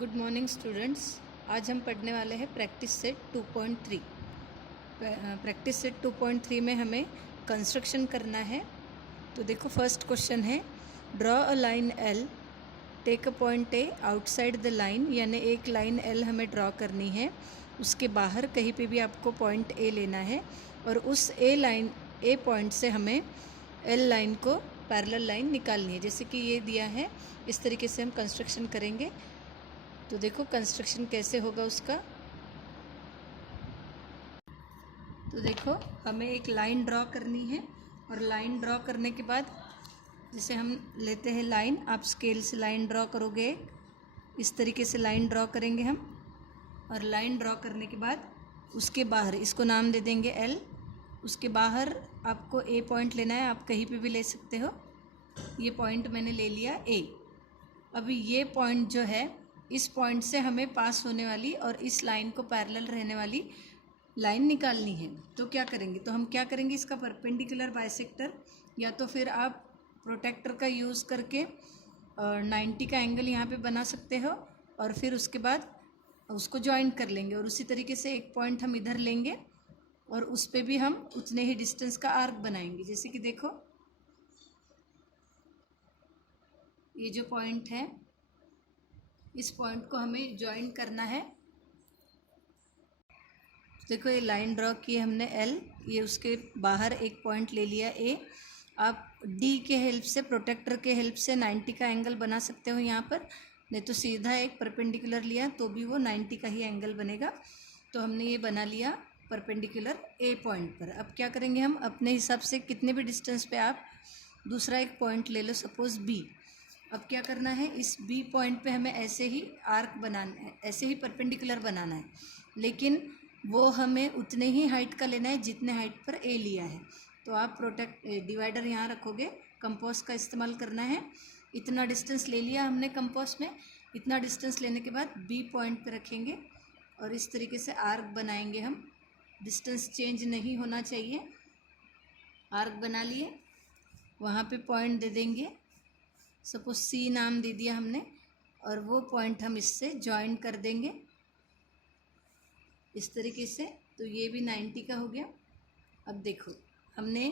Good morning students. आज हम पढ़ने वाले हैं प्रैक्टिस सेट 2.3। प्रैक्टिस सेट 2.3 में हमें कंस्ट्रक्शन करना है। तो देखो, फर्स्ट क्वेश्चन है draw a line L, take a point A outside the line, यानी एक लाइन एल हमें ड्रॉ करनी है। उसके बाहर कहीं पे भी आपको पॉइंट ए लेना है और उस ए पॉइंट से हमें एल लाइन को पैरेलल लाइन निकालनी है। जैसे कि ये दिया है, इस तरीके से हम कंस्ट्रक्शन करेंगे। तो देखो कंस्ट्रक्शन कैसे होगा उसका। तो देखो, हमें एक लाइन ड्रॉ करनी है और लाइन ड्रॉ करने के बाद जैसे हम लेते हैं लाइन, आप स्केल से लाइन ड्रॉ करोगे, इस तरीके से लाइन ड्रॉ करेंगे हम। और लाइन ड्रॉ करने के बाद उसके बाहर इसको नाम दे देंगे एल। उसके बाहर आपको ए पॉइंट लेना है, आप कहीं पे भी ले सकते हो। ये पॉइंट मैंने ले लिया ए। अभी ये पॉइंट जो है, इस पॉइंट से हमें पास होने वाली और इस लाइन को पैरेलल रहने वाली लाइन निकालनी है। तो क्या करेंगे, तो हम क्या करेंगे, इसका परपेंडिकुलर बाइसेक्टर या तो फिर आप प्रोटेक्टर का यूज़ करके 90 का एंगल यहाँ पे बना सकते हो और फिर उसके बाद उसको ज्वाइन कर लेंगे। और उसी तरीके से एक पॉइंट हम इधर लेंगे और उस पर भी हम उतने ही डिस्टेंस का आर्क बनाएंगे। जैसे कि देखो, ये जो पॉइंट है, इस पॉइंट को हमें ज्वाइन करना है। देखो, ये लाइन ड्रॉ की हमने एल, ये उसके बाहर एक पॉइंट ले लिया ए। आप डी के हेल्प से, प्रोटेक्टर के हेल्प से 90 का एंगल बना सकते हो यहाँ पर, नहीं तो सीधा एक परपेंडिकुलर लिया तो भी वो 90 का ही एंगल बनेगा। तो हमने ये बना लिया परपेंडिकुलर ए पॉइंट पर। अब क्या करेंगे, हम अपने हिसाब से कितने भी डिस्टेंस पे आप दूसरा एक पॉइंट ले लो, सपोज बी। अब क्या करना है, इस बी पॉइंट पे हमें ऐसे ही आर्क बनाना है, ऐसे ही परपेंडिकुलर बनाना है, लेकिन वो हमें उतने ही हाइट का लेना है जितने हाइट पर ए लिया है। तो आप डिवाइडर यहाँ रखोगे, कंपास का इस्तेमाल करना है। इतना डिस्टेंस ले लिया हमने कंपास में, इतना डिस्टेंस लेने के बाद बी पॉइंट पे रखेंगे और इस तरीके से आर्क बनाएंगे हम। डिस्टेंस चेंज नहीं होना चाहिए। आर्क बना लिए, वहाँ पे पॉइंट दे देंगे, सपोज सी नाम दे दिया हमने, और वो पॉइंट हम इससे ज्वाइन कर देंगे इस तरीके से। तो ये भी 90 का हो गया। अब देखो, हमने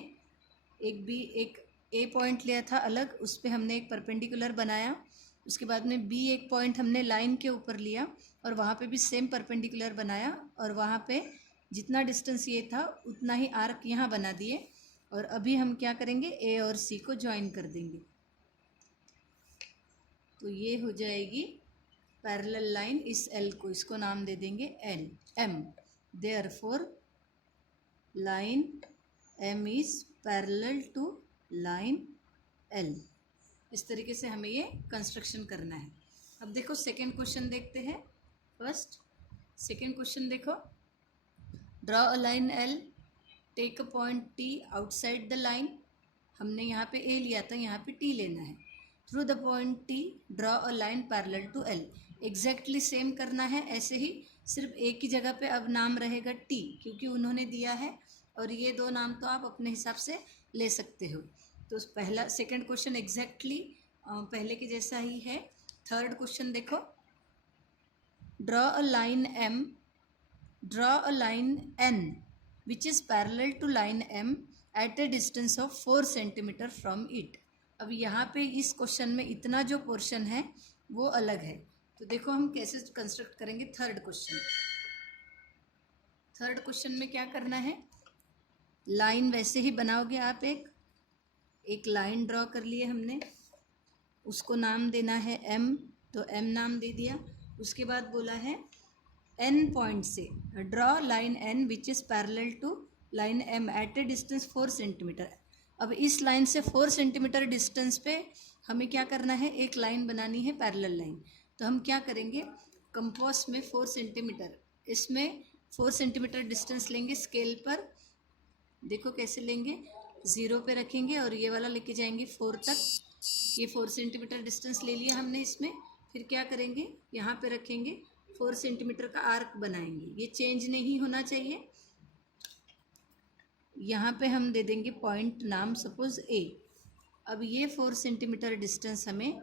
एक ए पॉइंट लिया था अलग, उस पर हमने एक परपेंडिकुलर बनाया। उसके बाद में बी एक पॉइंट हमने लाइन के ऊपर लिया और वहाँ पे भी सेम परपेंडिकुलर बनाया और वहाँ पे जितना डिस्टेंस ये था उतना ही आर्क यहाँ बना दिए। और अभी हम क्या करेंगे, ए और सी को ज्वाइन कर देंगे। तो ये हो जाएगी पैरेलल लाइन। इस एल को, इसको नाम दे देंगे L M. Therefore line M is parallel to line L. इस तरीके से हमें ये कंस्ट्रक्शन करना है। अब देखो सेकेंड क्वेश्चन देखते हैं। फर्स्ट सेकेंड क्वेश्चन देखो, draw a line L, take a point T outside the line. हमने यहाँ पे ए लिया था, यहाँ पे टी लेना है। Through the point T draw a line parallel to L. Exactly same करना है ऐसे ही, सिर्फ एक ही जगह पे अब नाम रहेगा टी, क्योंकि उन्होंने दिया है, और ये दो नाम तो आप अपने हिसाब से ले सकते हो। तो सेकंड क्वेश्चन एग्जैक्टली पहले के जैसा ही है। थर्ड क्वेश्चन देखो, draw a line M, draw a line N which is parallel to line M at a distance of 4 centimetre from it. अब यहाँ पे इस क्वेश्चन में इतना जो पोर्शन है वो अलग है। तो देखो हम कैसे कंस्ट्रक्ट करेंगे थर्ड क्वेश्चन। थर्ड क्वेश्चन में क्या करना है, लाइन वैसे ही बनाओगे आप। एक लाइन ड्रॉ कर लिए हमने, उसको नाम देना है एम, तो एम नाम दे दिया। उसके बाद बोला है एन पॉइंट से draw line N which is parallel to line M at a distance 4 centimetre. अब इस लाइन से 4 सेंटीमीटर डिस्टेंस पे हमें क्या करना है, एक लाइन बनानी है पैरेलल लाइन। तो हम क्या करेंगे, कंपास में 4 सेंटीमीटर, इसमें 4 सेंटीमीटर डिस्टेंस लेंगे स्केल पर। देखो कैसे लेंगे, 0 पे रखेंगे और ये वाला लेके जाएंगे 4 तक। ये 4 सेंटीमीटर डिस्टेंस ले लिया हमने इसमें। फिर क्या करेंगे, यहाँ पे रखेंगे, 4 सेंटीमीटर का आर्क बनाएंगे। ये चेंज नहीं होना चाहिए। यहाँ पे हम दे देंगे पॉइंट नाम, सपोज ए। अब ये 4 सेंटीमीटर डिस्टेंस हमें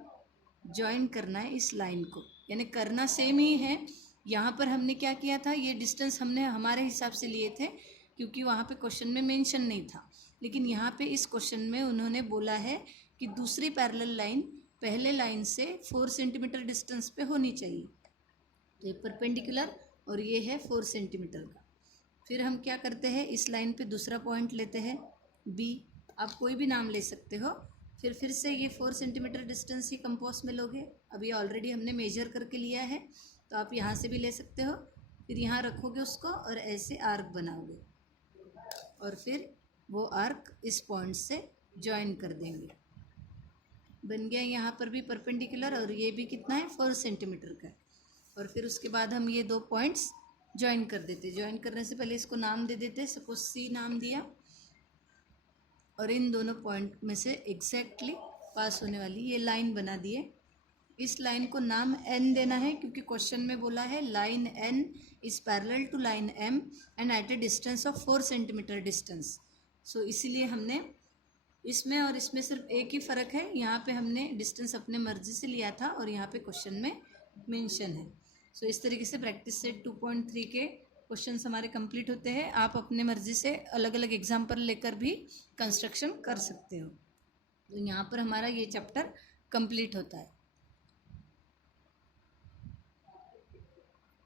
ज्वाइन करना है इस लाइन को। यानी करना सेम ही है। यहाँ पर हमने क्या किया था, ये डिस्टेंस हमने हमारे हिसाब से लिए थे क्योंकि वहाँ पे क्वेश्चन में मेंशन नहीं था। लेकिन यहाँ पे इस क्वेश्चन में उन्होंने बोला है कि दूसरी पैरेलल लाइन पहले लाइन से 4 सेंटीमीटर डिस्टेंस पे होनी चाहिए। तो ये परपेंडिकुलर और ये है 4 सेंटीमीटर का। फिर हम क्या करते हैं, इस लाइन पे दूसरा पॉइंट लेते हैं बी। आप कोई भी नाम ले सकते हो। फिर से ये 4 सेंटीमीटर डिस्टेंस ही कंपास में लोगे। अभी ऑलरेडी हमने मेजर करके लिया है, तो आप यहाँ से भी ले सकते हो। फिर यहाँ रखोगे उसको और ऐसे आर्क बनाओगे और फिर वो आर्क इस पॉइंट से ज्वाइन कर देंगे। बन गया यहाँ पर भी परपेंडिकुलर और ये भी कितना है, 4 सेंटीमीटर का है। और फिर उसके बाद हम ये 2 पॉइंट्स ज्वाइन कर देते। ज्वाइन करने से पहले इसको नाम दे देते। सपोज सी नाम दिया और इन दोनों पॉइंट में से एग्जैक्टली पास होने वाली ये लाइन बना दिए। इस लाइन को नाम एन देना है क्योंकि क्वेश्चन में बोला है line N is parallel to line M and at a distance of 4 centimetre distance. So इसीलिए हमने इसमें और इसमें सिर्फ एक ही फ़र्क है, यहाँ पे हमने डिस्टेंस अपने मर्जी से लिया था और यहाँ पे क्वेश्चन में मेंशन है। सो इस तरीके से प्रैक्टिस सेट 2.3 के क्वेश्चंस हमारे कंप्लीट होते हैं। आप अपने मर्जी से अलग अलग एग्जाम्पल लेकर भी कंस्ट्रक्शन कर सकते हो। तो यहाँ पर हमारा ये चैप्टर कंप्लीट होता है।